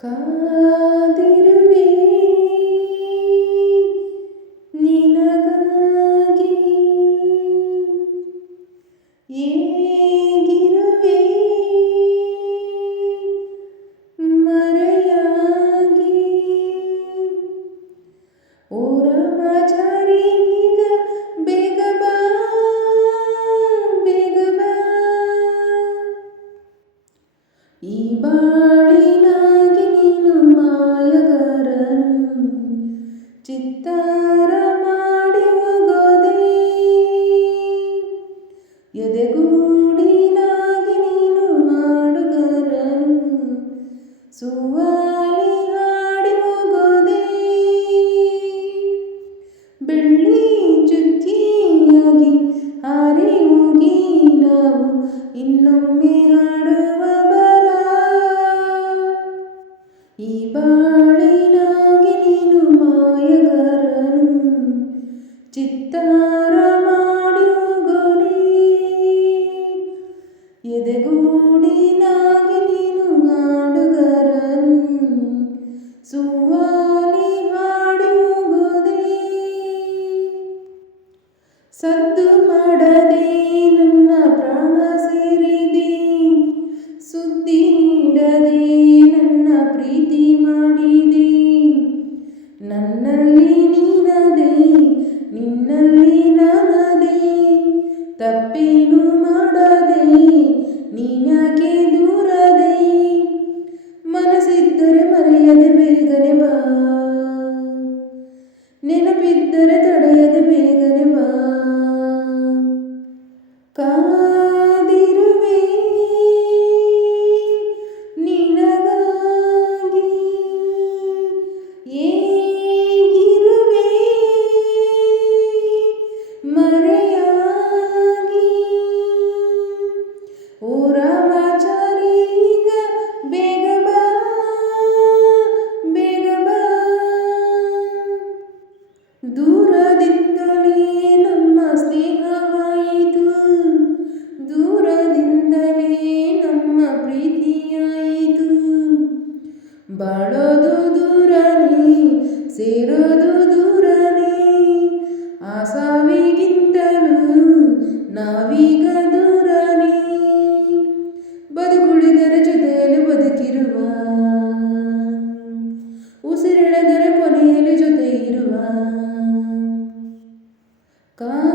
ಕಾದಿರುವೆ. ನಿನಗಾಗಿ ಏಗಿರುವೆ. ಮರೆಯಾಗಿ ಓ ರಾಮಾಚಾರಿ ಈಗ ಬೇಗ ಬಾ ಬೇಗ ಬಾ. ಈ ಬಾಳಿನಾಗಿ ಚಿತ್ತಾರ ಮಾಡಿ ಹೋಗೋದೆ ಎದೆಗೂಡಿನಾಗಿ ನೀನು ಮಾಡುಗರನು. ಸುವಾಲಿ ಹಾಡಿ ಹೋಗೋದೇ. ಬೆಳ್ಳಿ ಚುಕ್ಕಿಯಾಗಿ ಹಾರಿ ಹೋಗಿ ನಾವು ಇನ್ನೊಮ್ಮೆ ಹಾಡುವ ಬರ. ಈ ಬಾಳಿನಾಗಿ ಚಿತ್ತಾರ ಎದೆಗೂಡಿ ಎದೆಗೂಡಿನಾಗಿ ನೀನು ಹಾಡುಗಾರನು. ಸುವಾಲಿ কে ಬಾಳೋದು ದೂರನಿ, ಸೇರೋದು ದೂರನಿ. ಆಸಾವಿಗಿಂತಲೂ ನಾವೀಗ ದೂರನಿ. ಬದುಕುಳಿದರ ಜೊತೆಯಲ್ಲಿ ಬದುಕಿರುವ, ಉಸಿರೆಳೆದರ ಕೊನೆಯಲ್ಲಿ ಜೊತೆ ಇರುವ ಕಾ